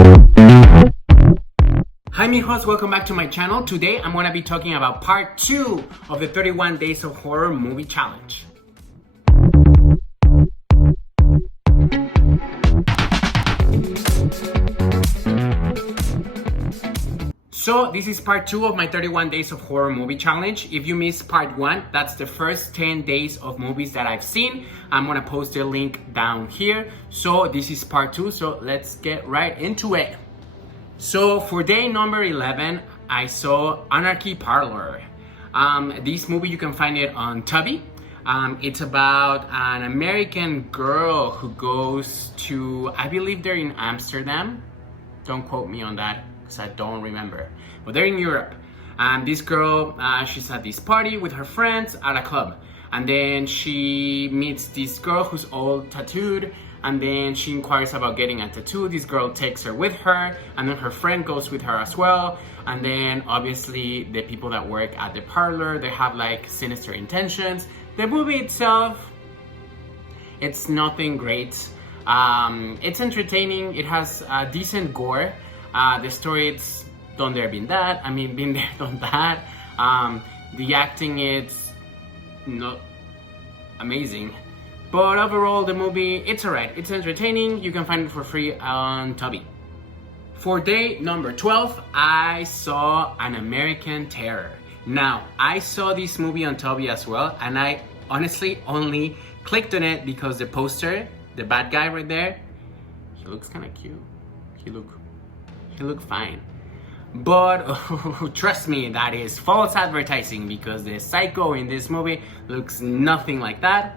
Hi mijos, welcome back to my channel. Today I'm going to be talking about part 2 of the 31 Days of Horror Movie Challenge. So this is part 2 of my 31 Days of Horror Movie Challenge. If you missed part 1, that's the first 10 days of movies that I've seen. I'm going to post the link down here. So this is part 2, so let's get right into it. So for day number 11, I saw Anarchy Parlor. This movie, you can find it on Tubi. It's about an American girl who goes to, I believe they're in Amsterdam. Don't quote me on that because I don't remember. But they're in Europe. This girl, she's at this party with her friends at a club. And then she meets this girl who's all tattooed. And then she inquires about getting a tattoo. This girl takes her with her, and then her friend goes with her as well. And then obviously the people that work at the parlor, they have like sinister intentions. The movie itself, it's nothing great. It's entertaining. It has decent gore. The story, it's done there, been that. I mean, been there, done that. The acting, it's not amazing. But overall, the movie, it's alright. It's entertaining. You can find it for free on Tubi. For day number 12, I saw An American Terror. Now, I saw this movie on Tubi as well, and I honestly only clicked on it because the poster, the bad guy right there, he looks kind of cute. He look fine. But trust me, that is false advertising because the psycho in this movie looks nothing like that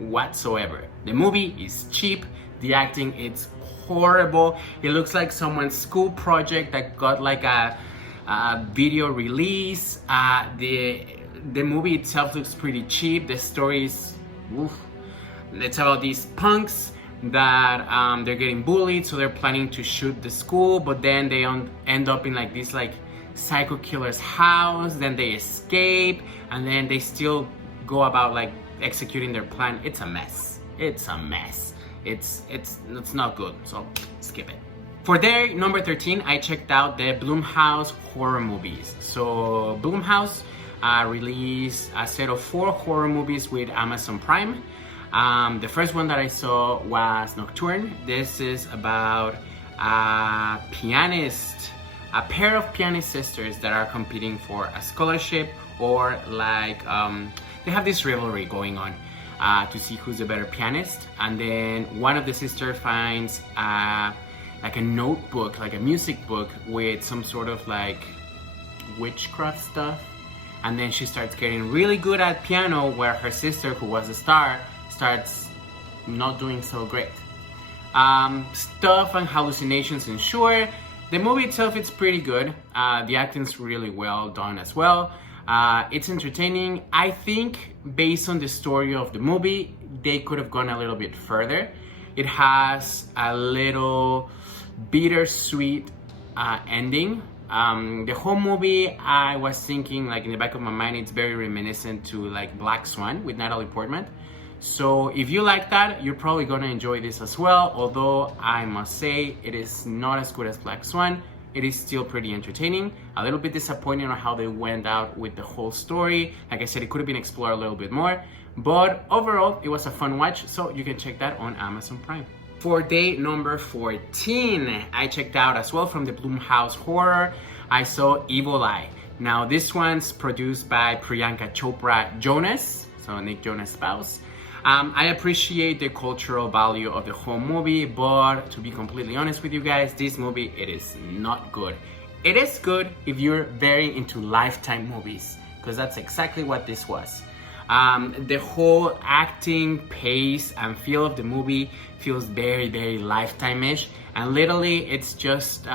whatsoever. The movie is cheap. The acting, it's horrible. It looks like someone's school project that got like a video release. The movie itself looks pretty cheap. The story is, it's about these punks that they're getting bullied, so they're planning to shoot the school, but then they end up in like this like psycho killer's house. Then they escape, and then they still go about like executing their plan. It's a mess. It's not good, so skip it. For day number 13, I checked out the Blumhouse horror movies. So Blumhouse released a set of 4 horror movies with Amazon Prime. The first one that I saw was Nocturne. This is about a pair of pianist sisters that are competing for a scholarship, or like they have this rivalry going on to see who's the better pianist. And then one of the sisters finds like a notebook, like a music book with some sort of like witchcraft stuff. And then she starts getting really good at piano, where her sister, who was a star, starts not doing so great. Stuff and hallucinations ensure. The movie itself, it's pretty good. The acting's really well done as well. It's entertaining. I think based on the story of the movie, they could have gone a little bit further. It has a little bittersweet ending. The whole movie, I was thinking, like in the back of my mind, it's very reminiscent to like Black Swan with Natalie Portman. So if you like that, you're probably gonna enjoy this as well. Although I must say, it is not as good as Black Swan. It is still pretty entertaining. A little bit disappointing on how they went out with the whole story. Like I said, it could have been explored a little bit more. But overall, it was a fun watch, so you can check that on Amazon Prime. For day number 14, I checked out as well from the Blumhouse horror. I saw Evil Eye. Now this one's produced by Priyanka Chopra Jonas, so Nick Jonas' spouse. I appreciate the cultural value of the whole movie, but to be completely honest with you guys, this movie, it is not good. It is good if you're very into Lifetime movies, because that's exactly what this was. The whole acting, pace, and feel of the movie feels very, very Lifetime-ish, and literally it's just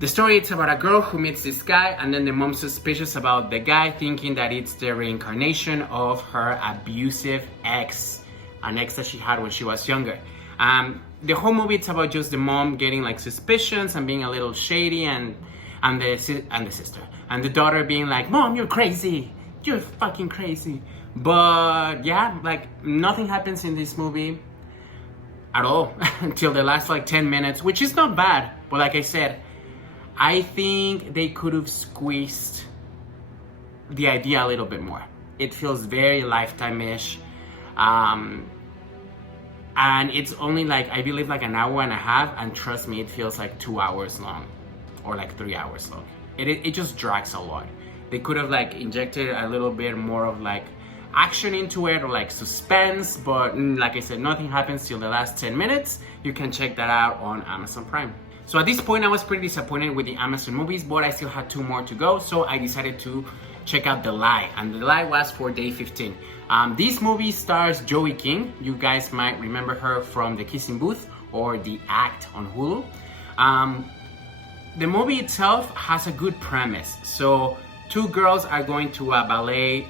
the story, it's about a girl who meets this guy, and then the mom's suspicious about the guy, thinking that it's the reincarnation of her abusive ex, an ex that she had when she was younger. The whole movie, it's about just the mom getting like suspicions and being a little shady, and the sister and the daughter being like, "Mom, you're crazy, you're fucking crazy." But yeah, like nothing happens in this movie. at all until the last like 10 minutes, which is not bad. But like I said, I think they could have squeezed the idea a little bit more. It feels very Lifetime-ish. And it's only like, I believe like an hour and a half, and trust me, it feels like 2 hours long or like 3 hours long. It just drags a lot. They could have like injected a little bit more of like action into it or like suspense, but like I said, nothing happens till the last 10 minutes. You can check that out on Amazon Prime. So at this point, I was pretty disappointed with the Amazon movies, but I still had 2 more to go, so I decided to check out The Lie, and The Lie was for day 15. This movie stars Joey King. You guys might remember her from The Kissing Booth or The Act on Hulu. The movie itself has a good premise. So 2 girls are going to a ballet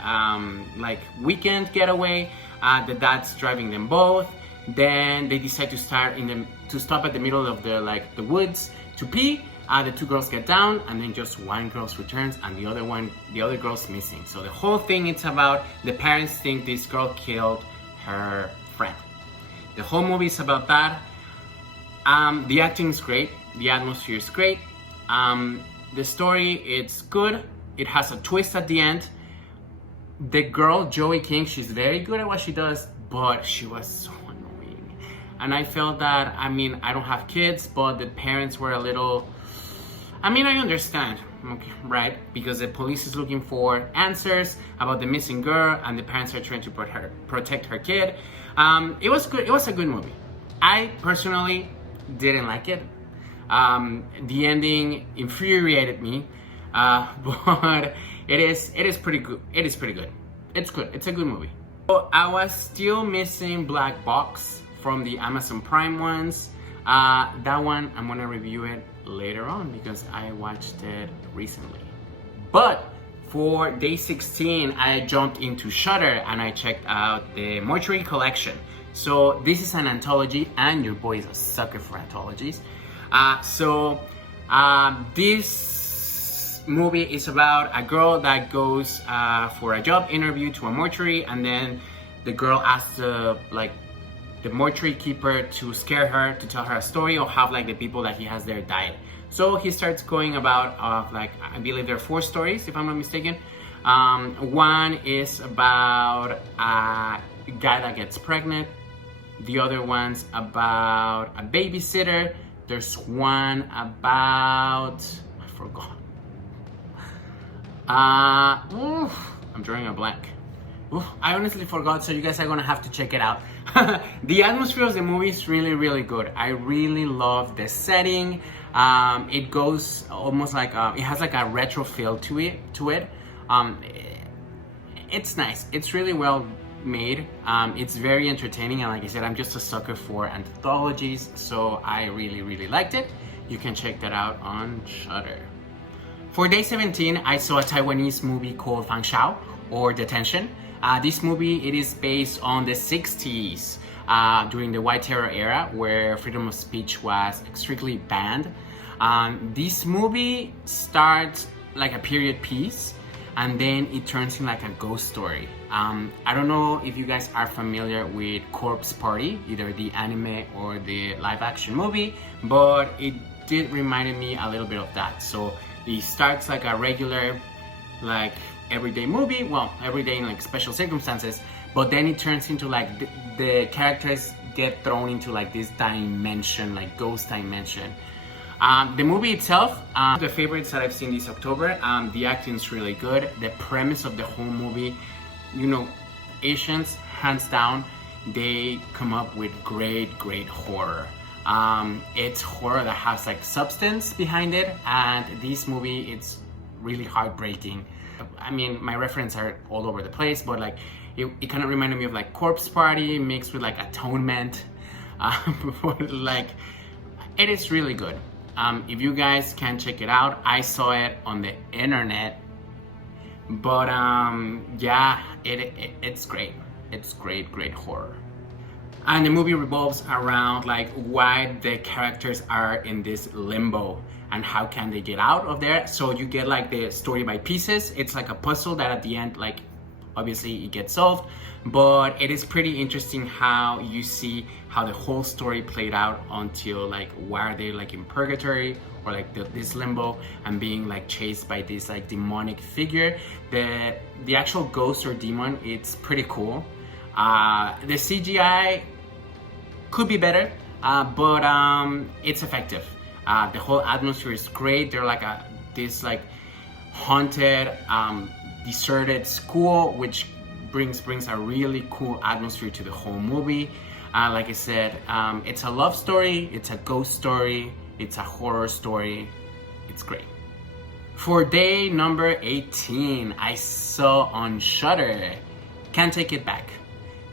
like weekend getaway. The dad's driving them both. Then they decide to stop at the middle of the woods to pee. The 2 girls get down, and then just one girl returns, and the other girl's missing. So the whole thing, it's about the parents think this girl killed her friend. The whole movie is about that. The acting is great. The atmosphere is great. The story, it's good. It has a twist at the end. The girl, Joey King, she's very good at what she does, but she was so annoying. And I felt that, I mean, I don't have kids, but the parents were a little... I mean, I understand, okay, right? Because the police is looking for answers about the missing girl, and the parents are trying to protect her kid. It was good. It was a good movie. I personally didn't like it. The ending infuriated me, but it is pretty good. It is pretty good. It's good. It's a good movie. So I was still missing Black Box from the Amazon Prime ones. That one, I'm gonna review it later on because I watched it recently. But for day 16, I jumped into Shudder and I checked out the Mortuary Collection. So this is an anthology, and your boy is a sucker for anthologies. This movie is about a girl that goes for a job interview to a mortuary, and then the girl asks the mortuary keeper to scare her, to tell her a story of how like the people that he has there died. So he starts going about I believe there are 4 stories if I'm not mistaken. One is about a guy that gets pregnant. The other one's about a babysitter. There's one about, I forgot. I'm drawing a blank. I honestly forgot, so you guys are gonna have to check it out. The atmosphere of the movie is really, really good. I really love the setting. It goes almost like it has like a retro feel to it. It's nice. It's really well made. It's very entertaining, and like I said, I'm just a sucker for anthologies, so I really, really liked it. You can check that out on Shudder. For day 17, I saw a Taiwanese movie called Fang Xiao, or Detention. This movie, it is based on the 60s, during the White Terror era, where freedom of speech was strictly banned. This movie starts like a period piece, and then it turns in like a ghost story. I don't know if you guys are familiar with Corpse Party, either the anime or the live action movie, but it did remind me a little bit of that. So it starts like a regular, like everyday movie, well, everyday in like special circumstances, but then it turns into like the characters get thrown into like this dimension, like ghost dimension. The movie itself, the favorites that I've seen this October. The acting is really good. The premise of the whole movie, you know, Asians, hands down, they come up with great horror. It's horror that has like substance behind it, and this movie, it's really heartbreaking. I mean, my references are all over the place, but like it kind of reminded me of like Corpse Party mixed with like Atonement. But like, it is really good. If you guys can check it out, I saw it on the internet, but yeah, it's great. It's great horror. And the movie revolves around like why the characters are in this limbo and how can they get out of there. So you get like the story by pieces. It's like a puzzle that at the end, like obviously it gets solved, but it is pretty interesting how you see how the whole story played out until like why are they like in purgatory or like this limbo and being like chased by this like demonic figure. The actual ghost or demon, it's pretty cool. The CGI could be better, but it's effective. The whole atmosphere is great. They're like this like haunted, deserted school, which brings a really cool atmosphere to the whole movie. Like I said, it's a love story, it's a ghost story, it's a horror story. It's great. For day number 18, I saw on Shudder Can't Take It Back.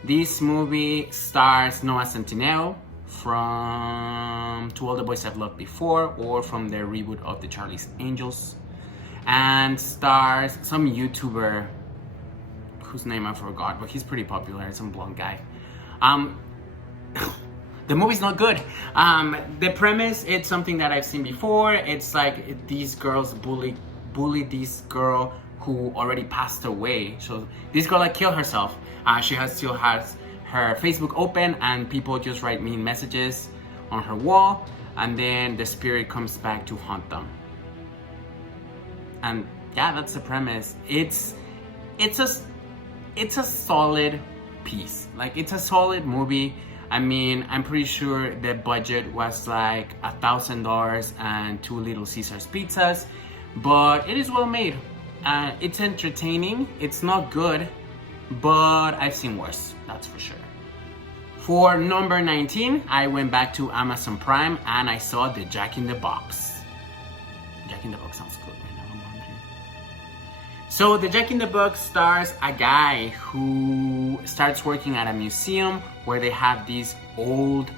This movie stars Noah Centineo from To All the Boys I've Loved Before, or from the reboot of The Charlie's Angels, and stars some YouTuber whose name I forgot, but he's pretty popular, some blonde guy. The movie's not good. The premise, it's something that I've seen before. It's like these girls bully this girl who already passed away. So this girl like killed herself. She still has her Facebook open, and people just write mean messages on her wall, and then the spirit comes back to haunt them. And yeah, that's the premise. It's a solid piece. Like, it's a solid movie. I mean, I'm pretty sure the budget was like $1,000 and 2 Little Caesars pizzas, but it is well made. It's entertaining. It's not good, but I've seen worse, that's for sure. For number 19, I went back to Amazon Prime and I saw the Jack in the Box. Jack in the Box sounds good right now, I'm hungry. So the Jack in the Box stars a guy who starts working at a museum where they have these old,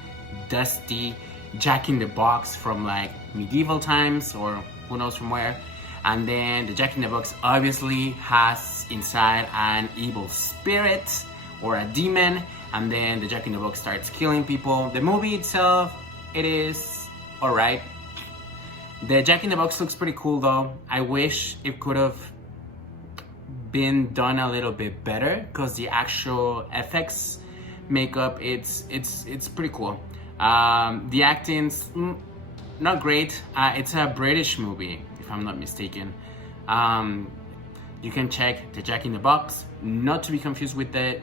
dusty Jack in the Box from like medieval times or who knows from where. And then the Jack in the Box obviously has inside an evil spirit or a demon, and then the Jack in the Box starts killing people. The movie itself, it is alright. The Jack in the Box looks pretty cool though. I wish it could have been done a little bit better, because the actual effects, makeup, it's pretty cool. The acting's not great. It's a British movie, if I'm not mistaken. You can check the Jack in the Box, not to be confused with the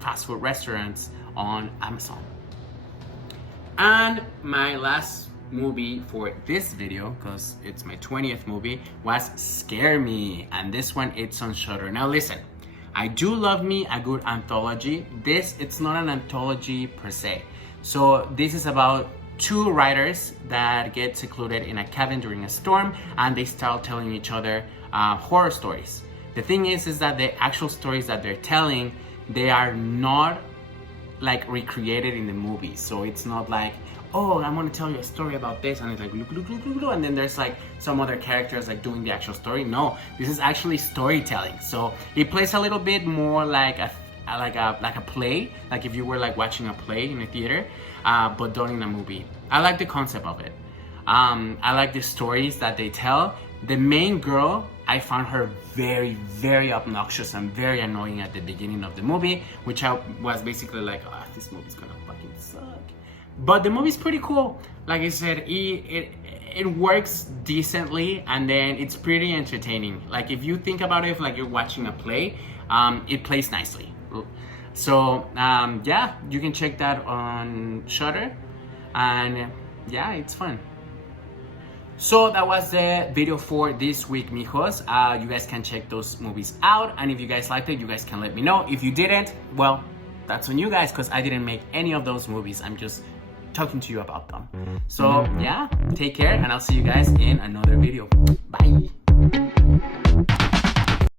fast food restaurants, on Amazon. And my last movie for this video, because it's my 20th movie, was Scare Me, and this one, it's on Shudder. Now listen, I do love me a good anthology. It's not an anthology per se. So this is about 2 writers that get secluded in a cabin during a storm, and they start telling each other horror stories. The thing is that the actual stories that they're telling, they are not like recreated in the movie. So it's not like, oh, I'm gonna tell you a story about this, and it's like, and then there's like some other characters like doing the actual story. No, this is actually storytelling. So it plays a little bit more like a play, like if you were like watching a play in a theater, but done in a movie. I like the concept of it. I like the stories that they tell. The main girl, I found her very, very obnoxious and very annoying at the beginning of the movie, which I was basically like, oh, this movie's gonna fucking suck. But the movie's pretty cool. Like I said, it works decently, and then it's pretty entertaining. Like if you think about it, like you're watching a play, it plays nicely. So yeah, you can check that on Shudder, and yeah, it's fun. So that was the video for this week, mijos. You guys can check those movies out, and if you guys liked it, you guys can let me know. If you didn't, well, that's on you guys, because I didn't make any of those movies. I'm just talking to you about them. So yeah, take care, and I'll see you guys in another video. Bye.